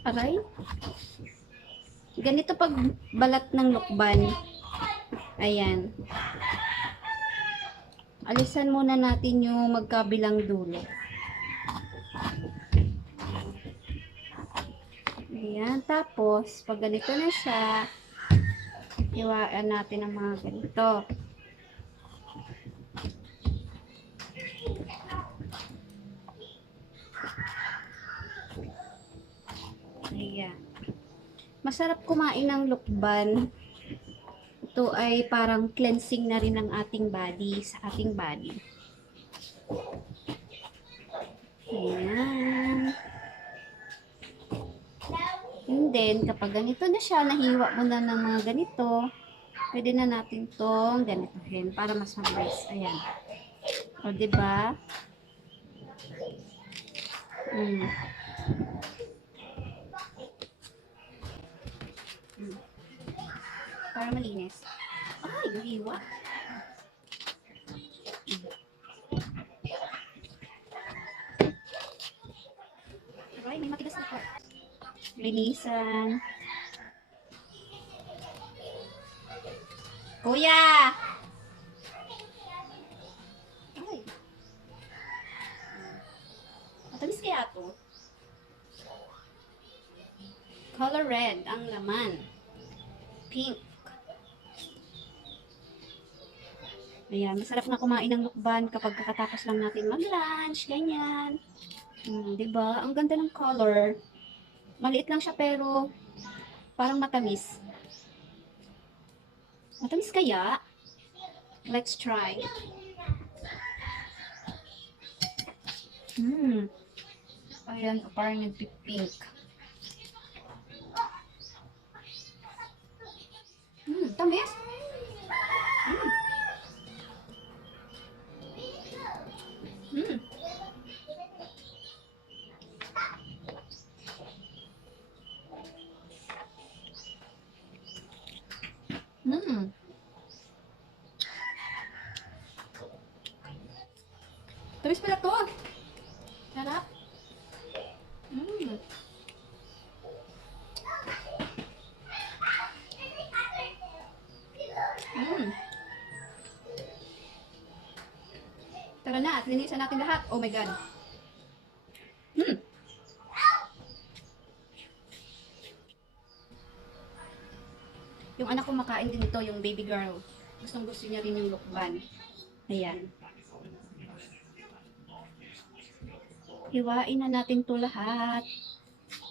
Aray. Ganito pag balat ng lukban. Ayan. Alisan muna natin yung magkabilang dulo. Ayan. Tapos, pag ganito na siya, hiwaan natin ang mga ganito. Ayan. Masarap kumain ng lukban. Ito ay parang cleansing na rin ng ating body, sa ating body. Ayan. And then, kapag ganito na siya, nahiwa mo na ng mga ganito, pwede na natin tong ganitohin para mas mabilis. Ayan. O, diba? Mm. Mm. Para malinis. Ay, nahiwa. Ay, may matigas na po. Linisan. Kuya! Ay. Matamis kaya to? Color red ang laman. Pink. Ayan, masarap na kumain ng mukbang kapag kakatapos lang natin mag-lunch, ganyan. Diba? Ang ganda ng color. Maliit lang siya pero parang matamis. Matamis kaya? Let's try. Ayan, parang nagpipink. Tamis. Mm. Mm. Tamis pala to. Sarap. Mm. Mm. Tara na, at linisan natin lahat. Oh my God. Yung anak ko makain din ito, yung baby girl. Gustong gusto niya rin yung lukban. Ayan. Hiwain na natin to lahat.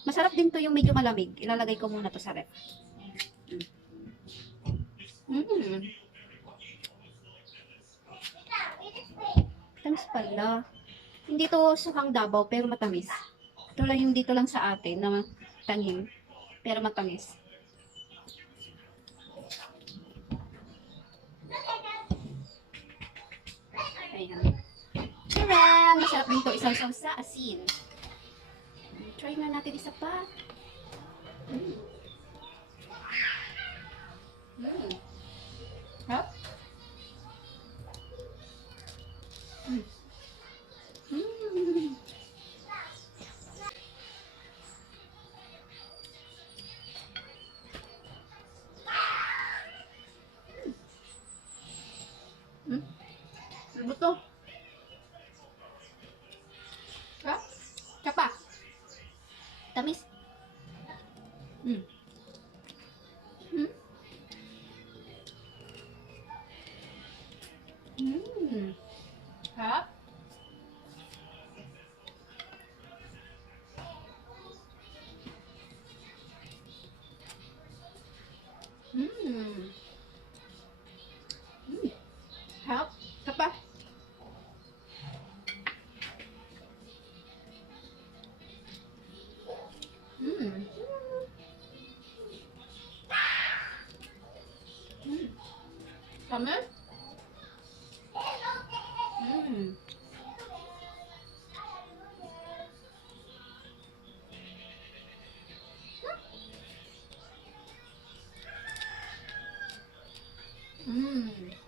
Masarap din to yung medyo malamig. Ilalagay ko muna to sa ref. Mm. Tamis pala. Hindi to suhang Davao pero matamis. Ito lang yung dito lang sa atin na tanim. Pero matamis. Ayan. Tcharam! Masarap din to isang sa asin. Try na natin isa pa. Mm. Mm. Huh? Mm. Mm. Mm. Ano to? Ha? Kapa? Tamis? Mm. Mm. Mm. Ha? Mm. Mm. Ha? Kapa? Mm. Mm. Tamis? Mm. Mm.